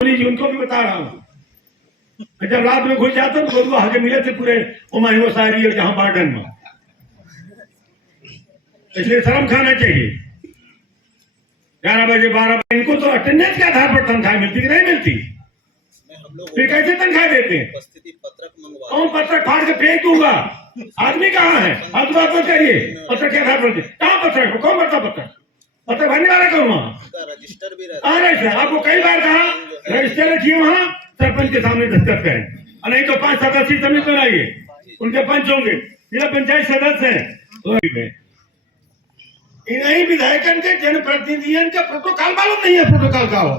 जी उनको भी बता रहा हूँ। जब रात में घुस जाते तो वो आगे मिले थे पूरे वो सारी और जहां बार्डन में, इसलिए शर्म खाना चाहिए। 11 बजे 12 बजे इनको तो अटेंडेंस के आधार पर तनख्वाह मिलती कि नहीं मिलती? फिर कैसे तनख्वाह देते हैं? कौन पत्रक फाड़ के फेंक दूंगा? आदमी कहाँ है? आप बात मत करिए। पत्रक के आधार पर कहाँ पत्रक? कौन भरता पत्रक? पत्रक भरने वाला कौन? वहाँ रजिस्टर भी रहता है। आपको कई बार कहा रजिस्टर रखिए, वहाँ सरपंच के सामने दस्तखत करें, और नहीं तो 5 सदस्यीय समिति बनाइए, उनके पंच होंगे, जिला पंचायत सदस्य हैं। इन्हीं विधायकन के जनप्रतिनिधियों का प्रोटोकॉल मालूम नहीं है। प्रोटोकॉल का हो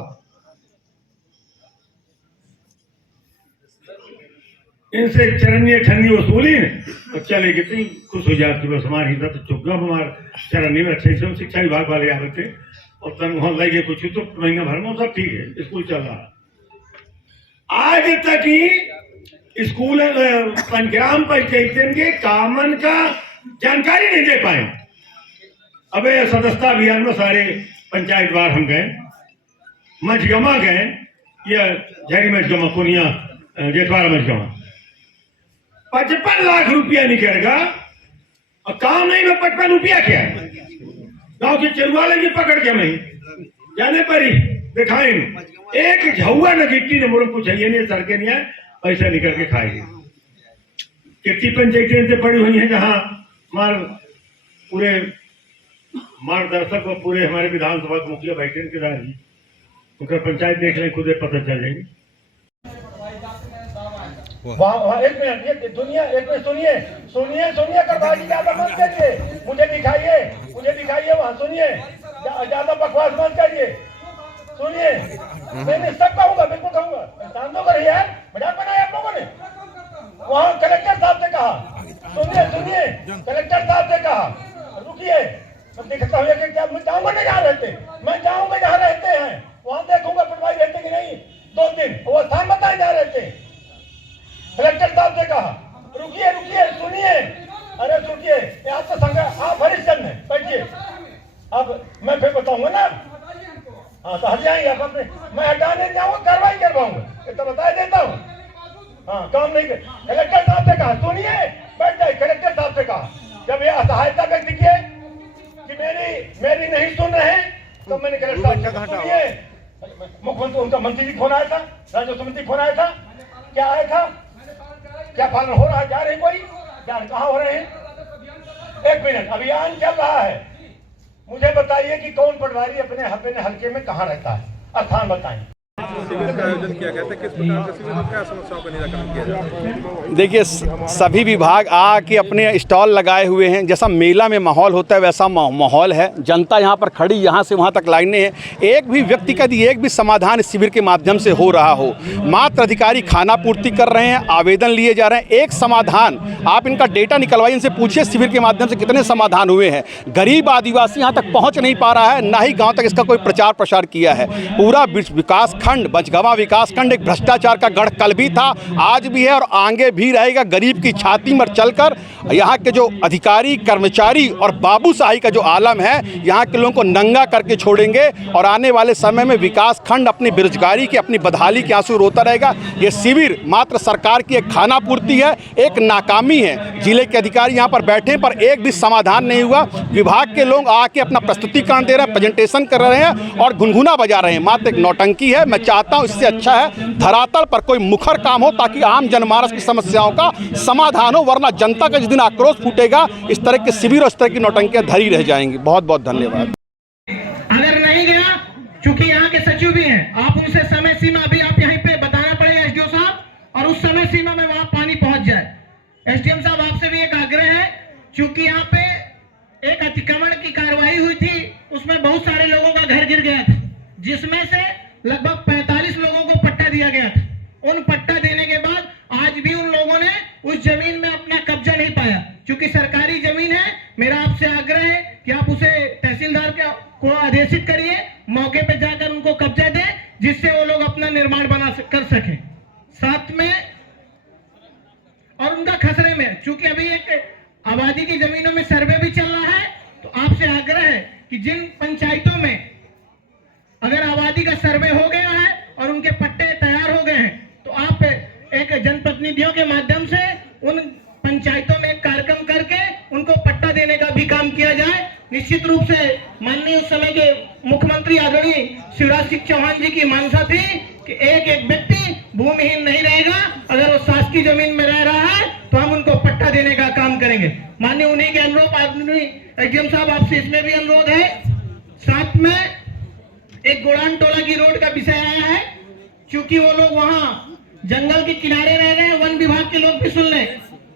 इनसे चरनिया ठन्नी वसूली तो चले कितनी खुश हो जाती। बस हमारी तो चुपगा हमारे चरनी में अच्छे से शिक्षा विभाग वाले आ रहे थे और तनख्वाह लगे कुछ तो महीना भर में सब ठीक है, स्कूल चल रहा। आज तक ही स्कूल ग्राम पंचायत के कामन का जानकारी नहीं दे पाए। अबे सदस्यता अभियान में सारे पंचायत बार हम गए, मझगमा गए, या झरी मझगमा कुनिया जेठवारा मझगमा, 55 लाख रुपया निकलेगा और काम नहीं में 55 रुपया क्या है? गांव के चलवाले की पकड़ के नहीं जाने पर ही दिखाए एक झुआ न गिट्टी न मुर्ग कुछ है नहीं, सड़के नहीं है, पैसा निकल के खाएगी। कितनी पंचायतें से पड़ी हुई हैं जहां पूरे मार्गदर्शक और पूरे हमारे विधानसभा के मुखिया बैठे उनका पंचायत देख लें, खुद पता चल जाएगी। वहाँ एक मिनट, ये दुनिया एक मिनट सुनिए करबाजी ज्यादा मत करिए, मुझे दिखाइए वहाँ, सुनिए, ज्यादा बकवास मत करिए, सुनिए। मैं सब कहूँगा, बिल्कुल कहूँगा, शांत होकर यार, मजाक बनाया आप लोगों ने। वहाँ कलेक्टर साहब से कहा, सुनिए कलेक्टर साहब से कहा, रुकिए मैं देखता हूँ कि क्या मैं जाऊँगा नहीं जहाँ रहते, मैं जाऊँगा जहाँ रहते हैं, वहाँ देखूंगा पटवाई रहते कि नहीं, 2 दिन वो स्थान बताए जहाँ रहते। कलेक्टर साहब से कहा, रुकिए सुनिए, अरे रुकिए, यहाँ तो संघ आप वरिष्ठ है, बैठिए। अब मैं फिर बताऊंगा ना, हाँ तो हट जाएंगे आप अपने, मैं हटाने जाऊंगा, कार्रवाई करवाऊंगा, ये तो बता देता हूँ। हाँ काम नहीं कर। कलेक्टर साहब से कहा, सुनिए, बैठ जाए। कलेक्टर साहब से कहा, जब ये असहायता व्यक्त किए कि मेरी नहीं सुन रहे, तो मैंने कलेक्टर साहब से सुनिए, मुख्यमंत्री उनका मंत्री जी फोन आया था, राजस्व मंत्री फोन आया था, क्या आया था, क्या पालन हो रहा है, जा रहे कोई क्या, कहाँ हो रहे हैं? 1 मिनट, अभियान चल रहा है, मुझे बताइए कि कौन पटवारी अपने हल्के में कहाँ रहता है, स्थान बताएं। शिविर का आयोजन किया गया था, किस प्रकार से शिविर में क्या समस्याओं का निराकरण किया जाता है? देखिए, सभी विभाग आके अपने स्टॉल लगाए हुए हैं। जैसा मेला में माहौल होता है वैसा माहौल है। जनता यहाँ पर खड़ी, यहाँ से वहाँ तक लाइनें हैं। एक भी व्यक्ति का एक भी समाधान इस शिविर के माध्यम से हो रहा हो। मात्र अधिकारी खाना पूर्ति कर रहे हैं, आवेदन लिए जा रहे हैं। एक समाधान आप इनका डेटा निकलवाइए, इनसे पूछिए शिविर के माध्यम से कितने समाधान हुए हैं। गरीब आदिवासी यहाँ तक पहुँच नहीं पा रहा है, ना ही गाँव तक इसका कोई प्रचार प्रसार किया है। पूरा विकास खंड बंजगवा विकास खंड एक भ्रष्टाचार का गढ़ कल भी था, आज भी है और आगे भी रहेगा। गरीब की छाती पर चलकर यहाँ के जो अधिकारी कर्मचारी और बाबूशाही का जो आलम है, यहाँ के लोगों को नंगा करके छोड़ेंगे और आने वाले समय में विकास खंड अपनी बेरोजगारी की, अपनी बदहाली के आंसू रोता रहेगा। ये शिविर मात्र सरकार की एक खाना पूर्ति है, एक नाकामी है। जिले के अधिकारी यहाँ पर बैठे पर एक भी समाधान नहीं हुआ। विभाग के लोग आके अपना प्रस्तुतिकरण दे रहे हैं, प्रेजेंटेशन कर रहे हैं और गुनगुना बजा रहे हैं, मात्र एक नौटंकी है। मैं चाहता हूं इससे अच्छा है धरातल पर कोई मुखर काम हो, ताकि आम जनमानस की समस्याओं का समाधान हो, वरना जनता का जिस दिन आक्रोश फूटेगा, इस तरह के शिविर और इस तरह की नौटंकियां धरी रह जाएंगी। बहुत बहुत धन्यवाद। अगर नहीं गया, चूंकि यहाँ के सचिव भी हैं, आप उनसे समय सीमा भी आप यहीं पे बताना पड़ेगा एसडीओ साहब, और उस समय सीमा में वहां पानी पहुंच जाए। एसडीएम साहब आपसे भी एक आग्रह है, चूंकि यहाँ पे एक अतिक्रमण की कार्रवाई हुई थी, उसमें बहुत सारे लोगों का घर गिर गया था, जिसमें से लगभग 45 लोगों को पट्टा दिया गया था। उन पट्टा देने के बाद आज भी उन लोगों ने उस जमीन में अपना कब्जा नहीं पाया। चूंकि सरकारी जमीन है, मेरा आपसे आग्रह है कि आप उसे तहसीलदार को आदेशित करिए, मौके पे जाकर उनको कब्जा दें, जिससे वो लोग अपना निर्माण कर सके। साथ में और उनका खसरे में, चूंकि अभी एक आबादी की जमीनों में सर्वे भी चल रहा है, तो आपसे आग्रह है कि जिन पंचायतों में अगर आबादी का सर्वे हो गया है और उनके पट्टे जनप्रतिनिधियों के माध्यम से उन पंचायतों में कार्यक्रम करके उनको पट्टा देने का भी काम किया जाए। निश्चित रूप से माननीय उस समय के मुख्यमंत्री आदरणीय शिवराज सिंह चौहान जी की मांसा थी कि एक एक व्यक्ति भूमिहीन नहीं रहेगा, अगर वो शासकीय जमीन में रह रहा है तो हम उनको पट्टा देने का काम करेंगे। माननीय उन्हीं के अनुरूप आदरणीय एसडीएम साहब आपसे इसमें भी अनुरोध है। साथ में एक गोड़ान टोला की रोड का विषय आया है, क्योंकि वो लोग वहाँ जंगल के किनारे रह रहे हैं, वन विभाग के लोग भी सुन लें,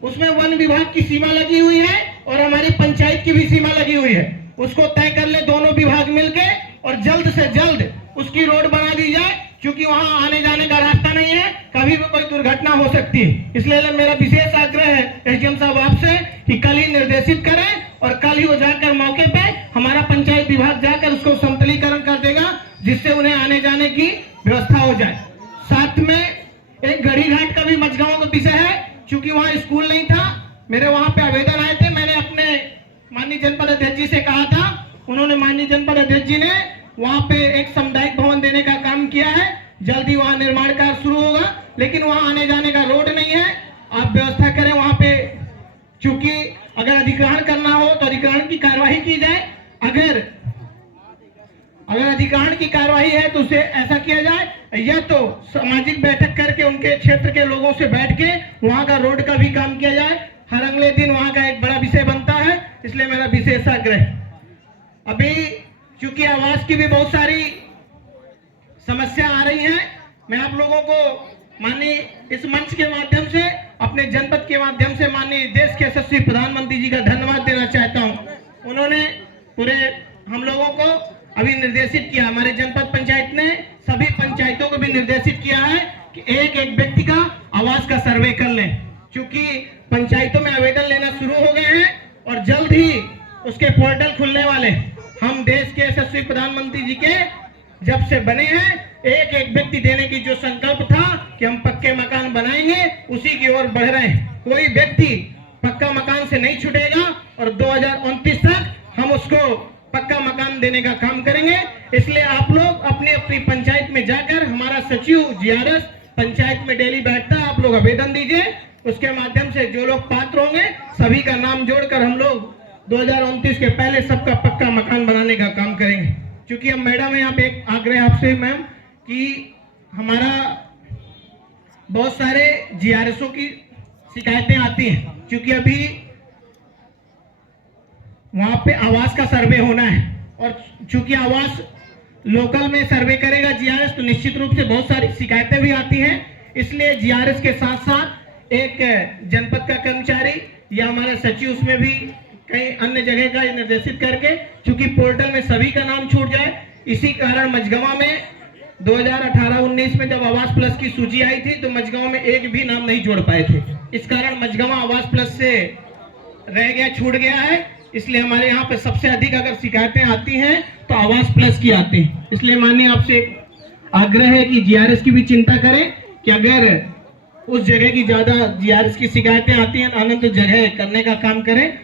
उसमें वन विभाग की सीमा लगी हुई है और हमारी पंचायत की भी सीमा लगी हुई है। उसको तय कर ले दोनों विभाग मिलके और जल्द से जल्द उसकी रोड बना दी जाए, क्योंकि वहां आने जाने का रास्ता नहीं है, कभी भी कोई दुर्घटना हो सकती है। इसलिए मेरा विशेष आग्रह है एसडीएम साहब आपसे कि कल ही निर्देशित करें और कल ही वो जाकर मौके पे हमारा पंचायत विभाग जाकर उसको समतलीकरण कर देगा, जिससे उन्हें आने जाने की व्यवस्था हो जाए। साथ में एक गढ़ी घाट का भी मझगांव का विषय है, क्योंकि वहाँ स्कूल नहीं था। मेरे वहाँ पे आवेदन आए थे, मैंने अपने माननीय जनपद अध्यक्ष जी से कहा था, उन्होंने माननीय जनपद अध्यक्ष जी ने वहाँ पे एक सामुदायिक भवन देने का काम किया है। जल्दी वहाँ निर्माण कार्य शुरू होगा, लेकिन वहाँ आने जाने का रोड नहीं है। आप व्यवस्था करें वहाँ पे, क्योंकि अगर अधिग्रहण करना हो तो अधिग्रहण की कार्यवाही की जाए। अगर अधिग्रहण की कार्यवाही है तो उसे ऐसा किया जाए, या तो सामाजिक बैठक करके उनके क्षेत्र के लोगों से बैठ के वहाँ का रोड का भी काम किया जाए। हर अगले दिन वहाँ का एक बड़ा विषय बनता है, इसलिए मेरा विशेष आग्रह। अभी क्योंकि आवास की भी बहुत सारी समस्या आ रही है, मैं आप लोगों को माननीय इस मंच के माध्यम से, अपने जनपद के माध्यम से माननीय देश के यशस्वी प्रधानमंत्री जी का धन्यवाद देना चाहता हूं। उन्होंने पूरे हम लोगों को अभी निर्देशित किया, हमारे जनपद पंचायत ने सभी पंचायतों को भी निर्देशित किया है कि एक एक व्यक्ति का आवास का सर्वे कर लें, क्योंकि पंचायतों में आवेदन लेना शुरू हो गए हैं और जल्द ही उसके पोर्टल खुलने वाले। हम देश के यशस्वी प्रधानमंत्री जी के जब से बने हैं, एक एक व्यक्ति देने की जो संकल्प था कि हम पक्के मकान बनाएंगे, उसी की ओर बढ़ रहे हैं। कोई व्यक्ति पक्का मकान से नहीं छूटेगा और 2029 तक हम उसको पक्का मकान देने का काम करेंगे। इसलिए आप लोग अपनी अपनी पंचायत में जाकर, हमारा सचिव जीआरएस पंचायत में डेली बैठता है, आप लोग आवेदन दीजिए। उसके माध्यम से जो लोग पात्र होंगे सभी का नाम जोड़कर हम लोग 2029 के पहले सबका पक्का मकान बनाने का काम करेंगे। क्योंकि अब मैडम यहाँ पे एक आग्रह आपसे मैम कि हमारा बहुत सारे जीआरएसओ की शिकायतें आती हैं, क्योंकि अभी वहां पे आवास का सर्वे होना है और चूंकि आवास लोकल में सर्वे करेगा जीआरएस, तो निश्चित रूप से बहुत सारी शिकायतें भी आती हैं। इसलिए जीआरएस के साथ साथ एक जनपद का कर्मचारी या हमारा सचिव उसमें भी कई अन्य जगह का निर्देशित करके, चूंकि पोर्टल में सभी का नाम छूट जाए। इसी कारण मझगांव में 2018-19 में जब आवास प्लस की सूची आई थी तो मझगांव में एक भी नाम नहीं जोड़ पाए थे। इस कारण मझगांव आवास प्लस से रह गया, छूट गया है। इसलिए हमारे यहाँ पे सबसे अधिक अगर शिकायतें आती हैं तो आवास प्लस की आती हैं। इसलिए माननीय आपसे आग्रह है कि जीआरएस की भी चिंता करें कि अगर उस जगह की ज्यादा जीआरएस की शिकायतें आती हैं, अनंत जगह करने का काम करें।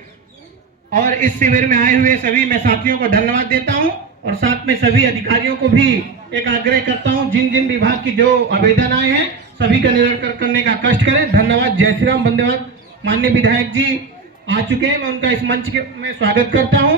और इस शिविर में आए हुए सभी मैं साथियों को धन्यवाद देता हूं और साथ में सभी अधिकारियों को भी एक आग्रह करता हूं, जिन जिन विभाग की जो आवेदन आए हैं सभी का निराकरण करने का कष्ट करें। धन्यवाद। जय श्री राम, वंदे मातरम। माननीय विधायक जी आ चुके हैं, मैं उनका इस मंच के में स्वागत करता हूं।